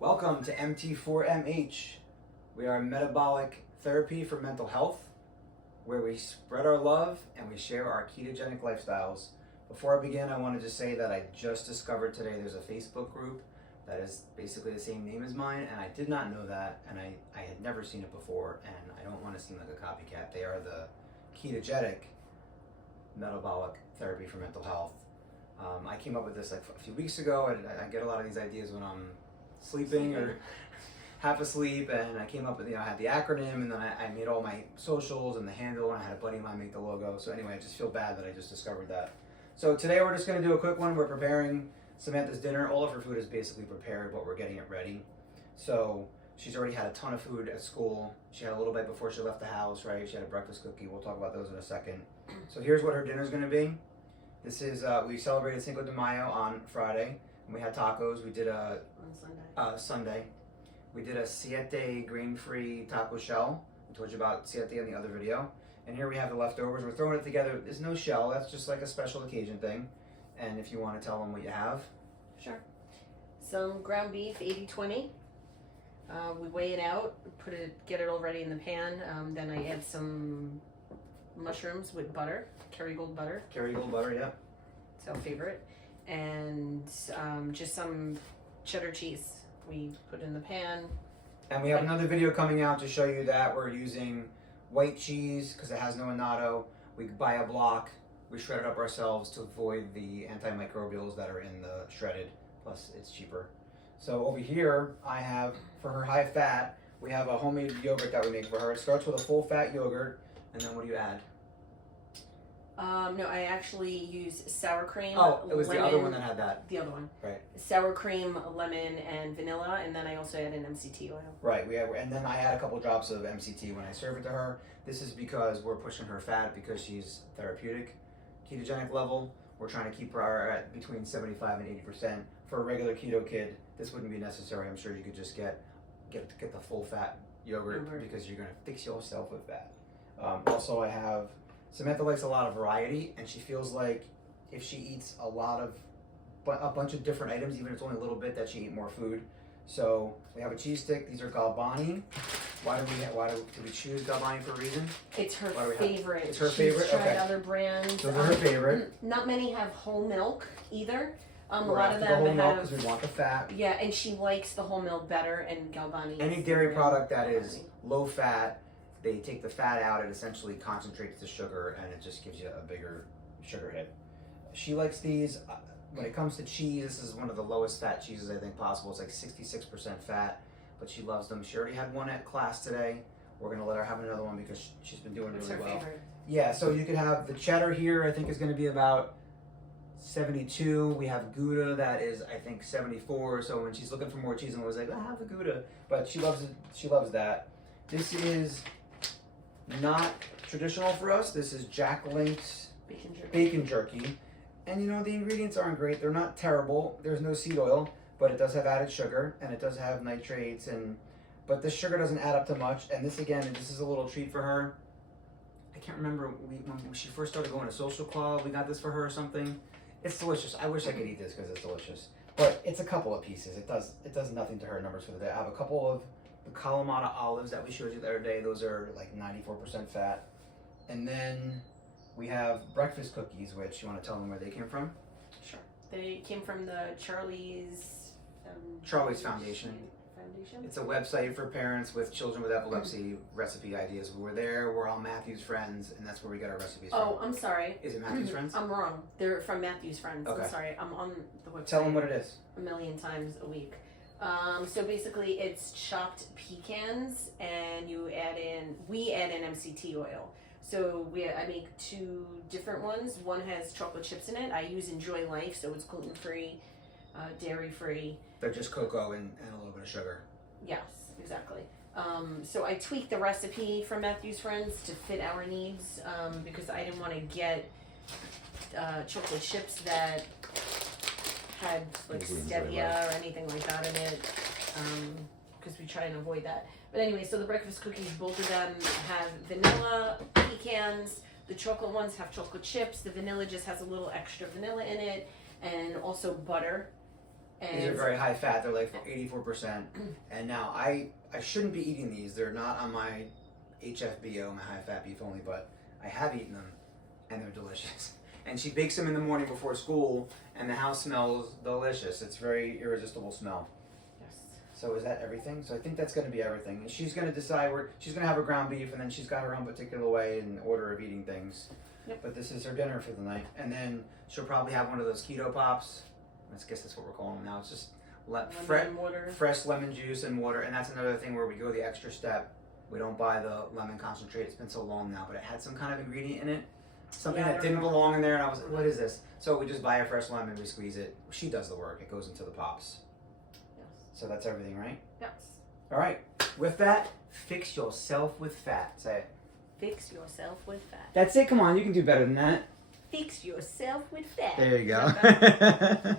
Welcome to MT4MH. We are metabolic therapy for mental health, where we spread our love and we share our ketogenic lifestyles. Before I begin, I want to just say that I just discovered today there's a Facebook group that is basically the same name as mine, and I did not know that, and I had never seen it before, and I don't want to seem like a copycat. They are the ketogenic metabolic therapy for mental health. I came up with this like a few weeks ago, and I get a lot of these ideas when I'm sleeping or half asleep, and I came up with, I had the acronym, and then I made all my socials and the handle, and I had a buddy of mine make the logo. So anyway, I just feel bad that I just discovered that. So today we're just going to do a quick one. We're preparing Samantha's dinner. All of her food is basically prepared, but we're getting it ready. So she's already had a ton of food at school. She had a little bit before she left the house, right? She had a breakfast cookie. We'll talk about those in a second. So here's what her dinner is going to be. This is, we celebrated Cinco de Mayo on Friday, and we had tacos. We did on Sunday. We did a siete grain-free taco shell. I told you about siete in the other video. And here we have the leftovers. We're throwing it together. There's no shell. That's just like a special occasion thing. And if you want to tell them what you have. Sure. Some ground beef, 80-20. We weigh it out, get it all ready in the pan. Then I add some mushrooms with butter, Kerrygold butter. Kerrygold butter, yeah. It's our favorite. And just some cheddar cheese we put in the pan. And we have another video coming out to show you that we're using white cheese because it has no annatto. We buy a block, we shred it up ourselves to avoid the antimicrobials that are in the shredded, plus it's cheaper. So over here, I have, for her high fat, we have a homemade yogurt that we make for her. It starts with a full fat yogurt, and then what do you add? No, I actually use sour cream. Oh, it was lemon, the other one that had that. The other one. Right. Sour cream, lemon, and vanilla, and then I also add an MCT oil. Right, and then I add a couple drops of MCT when I serve it to her. This is because we're pushing her fat because she's therapeutic, ketogenic level. We're trying to keep her at between 75 and 80%. For a regular Keto-Kid, this wouldn't be necessary. I'm sure you could just get the full fat yogurt because you're gonna fix yourself with that. Also, I have, Samantha likes a lot of variety, and she feels like if she eats a bunch of different items, even if it's only a little bit, that she eat more food. So we have a cheese stick. These are galbani. Why do we choose galbani for a reason? It's her favorite. It's her favorite. She's tried other brands. So they're her favorite. Not many have whole milk either. A We're lot of them whole milk have. because we want the fat. Yeah, and she likes the whole milk better, and galbani. Any dairy product that is low fat, they take the fat out. It essentially concentrates the sugar, and it just gives you a bigger sugar hit. She likes these. When it comes to cheese, this is one of the lowest fat cheeses I think possible. It's like 66% fat, but she loves them. She already had one at class today. We're gonna let her have another one because she's been doing really well. Favorite. Yeah, so you could have the cheddar here. I think is going to be about 72. We have Gouda that is I think 74. So when she's looking for more cheese, I'm always like, have the Gouda. But she loves it. She loves that. This is not traditional for us. This is Jack Link's bacon jerky. And the ingredients aren't great. They're not terrible. There's no seed oil, but it does have added sugar, and it does have nitrates, but the sugar doesn't add up to much. And this is a little treat for her. I can't remember when she first started going to social club, we got this for her or something. It's delicious. I wish I could eat this because it's delicious. But it's a couple of pieces. It does nothing to her numbers for the day. I have a couple of the Kalamata olives that we showed you the other day. Those are like 94% fat. And then we have breakfast cookies, which you want to tell them where they came from? Sure. They came from the Charlie's Foundation. It's a website for parents with children with epilepsy recipe ideas. We're there. We're all Matthew's friends, and that's where we get our recipes from. Oh, I'm sorry. Is it Matthew's friends? I'm wrong. They're from Matthew's friends. Okay. I'm sorry. I'm on the website. Tell them what it is. A million times a week. So basically, it's chopped pecans, and we add in MCT oil. So I make two different ones. One has chocolate chips in it. I use Enjoy Life, so it's gluten-free, dairy-free. They're just cocoa and a little bit of sugar. Yes, exactly. So I tweaked the recipe from Matthew's Friends to fit our needs because I didn't want to get chocolate chips that had like stevia or anything like that in it because we try and avoid that. But anyway, so the breakfast cookies, both of them have vanilla, pecans. The chocolate ones have chocolate chips. The vanilla just has a little extra vanilla in it, and also butter. And these are very high fat. They're like 84%. And now I shouldn't be eating these. They're not on my HFBO, my high fat beef only, but I have eaten them, and they're delicious. And she bakes them in the morning before school, and the house smells delicious. It's very irresistible smell. Yes. So is that everything? So I think that's going to be everything. And she's going to decide where she's going to have her ground beef, and then she's got her own particular way and order of eating things. Yep. But this is her dinner for the night, and then she'll probably have one of those keto pops. I guess that's what we're calling them now. It's just fresh lemon juice and water, and that's another thing where we go the extra step. We don't buy the lemon concentrate. It's been so long now, but it had some kind of ingredient in it, something that didn't belong in there, and I was like, what is this? So we just buy a fresh lemon, we squeeze it. She does the work. It goes into the pops. Yes. So that's everything, right? Yes. All right. With that, fix yourself with fat. Say it. Fix yourself with fat. That's it. Come on, you can do better than that. Fix yourself with fat. There you go.